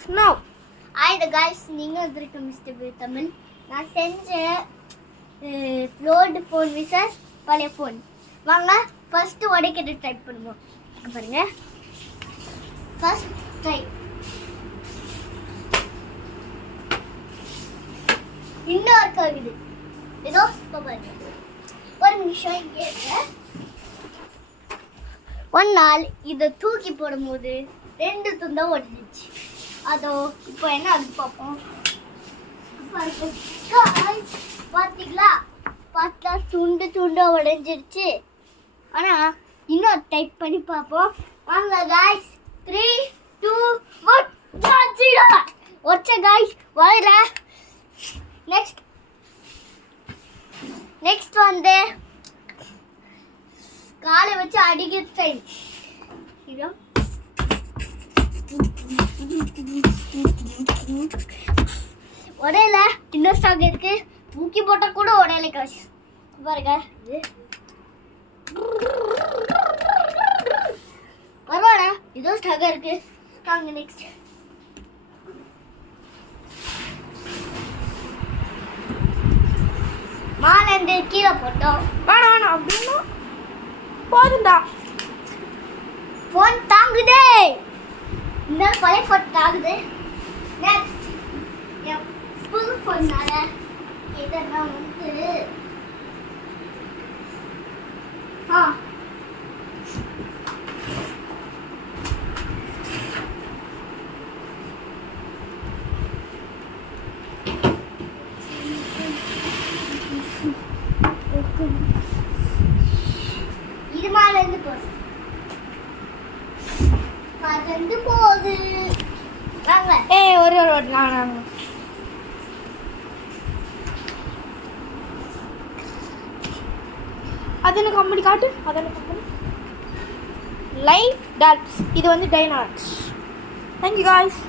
Snow. Hi guys, நீங்கள் வந்திருக்க mister Tamil. நான் செஞ்ச ஃப்ளோர்டு ஃபோன் விசஸ் பழைய ஃபோன். வாங்க ஃபஸ்ட்டு உடைக்கிறது ட்ரை பண்ணுவோம். பாருங்க, ஃபஸ்ட் ட்ரை. இன்னும் ஒர்க் ஆகுது. ஏதோ இப்போ பாருங்க, ஒரு நிமிஷம் இங்கே இருக்க. ஒரு நாள் இதை தூக்கி போடும்போது 2 துண்டா உடஞ்சிச்சு. அதோ இப்போ என்ன அது பார்ப்போம். பார்த்தீங்களா, பார்த்தா துண்டு துண்டா உடஞ்சிருச்சு. ஆனால் இன்னும் டைப் பண்ணி பார்ப்போம். வாங்க காய்ஸ், 3, 2, 1 ஒச்ச காய்ஸ் வர. நெக்ஸ்ட் வந்து காலை வச்சு அடிக்கிற டைம். இதோ உடையில இன்னும் ஸ்டாக் இருக்கு. தூக்கி போட்டா கூட உடையில காசு பாருங்க. பரவாயில்ல, இதோ ஸ்டாக் இருக்கு. வாங்க நெக்ஸ்ட். மாலந்து கீழே போட்டோம். வேணாம் அப்படின்னா போதுண்டா. ஃபோன் தாங்குதே. இந்த பழைய ஃபோன் தாங்குது. நெக்ஸ்ட் புது ஃபோன்னால இதெல்லாம் வந்து இது மேல இருந்து போகுது. பறந்து போகுது. வாங்க ஒரு நான் அது எனக்கு கம்பெனி காட்டு. அது எனக்கு கம்பெனி லைஃப் டாட்ஸ். இது வந்து டைனாட்ஸ். Thank you guys.